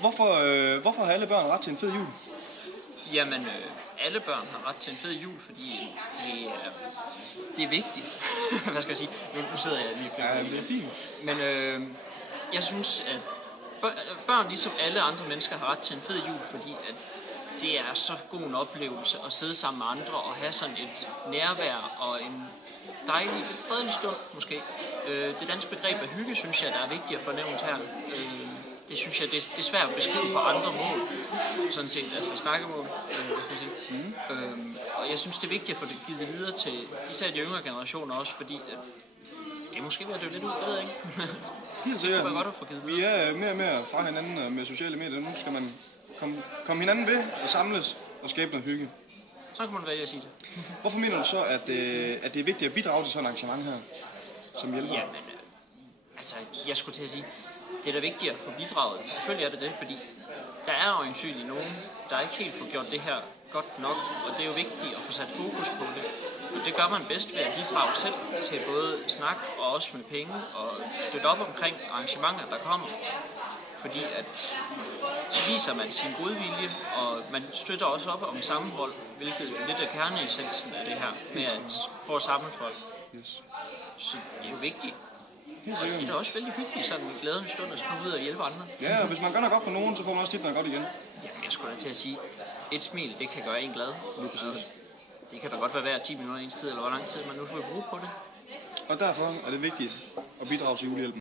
Hvorfor har alle børn ret til en fed jul? Jamen, alle børn har ret til en fed jul, fordi det er vigtigt. Hvad skal jeg sige? Nu sidder jeg lige og Ja, det er fint. Men jeg synes, at børn ligesom alle andre mennesker har ret til en fed jul, fordi at det er så god en oplevelse at sidde sammen med andre og have sådan et nærvær og en dejlig, fredelig stund måske. Det danske begreb af hygge, synes jeg, der er vigtigt at få nævnt her. Det synes jeg, det er svært at beskrive på andre mål, sådan set, altså snakkemål, skal jeg sige. Og jeg synes, det er vigtigt at få det givet videre til især de yngre generationer også, fordi det er måske ved at dø lidt ud, det ved jeg ikke. Helt sikkert. Det kunne være godt at få givet videre. Vi er mere og mere fra hinanden med sociale medier. Nu skal man komme hinanden ved og samles og skabe noget hygge. Så kan man vælge at sige det. Hvorfor mener du så, at det er vigtigt at bidrage til sådan et arrangement her, som hjælper? Jamen, altså, jeg skulle til at sige, det er da vigtigt at få bidraget. Selvfølgelig er det, fordi der er øjensynligt nogen, der ikke helt får gjort det her godt nok, og det er jo vigtigt at få sat fokus på det. Og det gør man bedst ved at bidrage selv til både snak og også med penge og støtte op omkring arrangementer, der kommer. Fordi at så viser man sin godvilje, og man støtter også op om sammenhold, hvilket jo lidt er kerneessensen af det her, med at prøve at samle folk. Yes. Så det er jo vigtigt. Helt Og det er sikkert. da også vældig hyggeligt, sådan en glæde en stund, og så komme ud og hjælpe andre. Ja, og hvis man gør noget godt for nogen, så får man også tit noget godt igen. Jamen, jeg skulle da til at sige, et smil, det kan gøre en glad. Lige præcis. Det kan da godt være hver 10 minutter ens tid, eller hvor lang tid man nu får bruge på det. Og derfor er det vigtigt at bidrage til julehjælpen.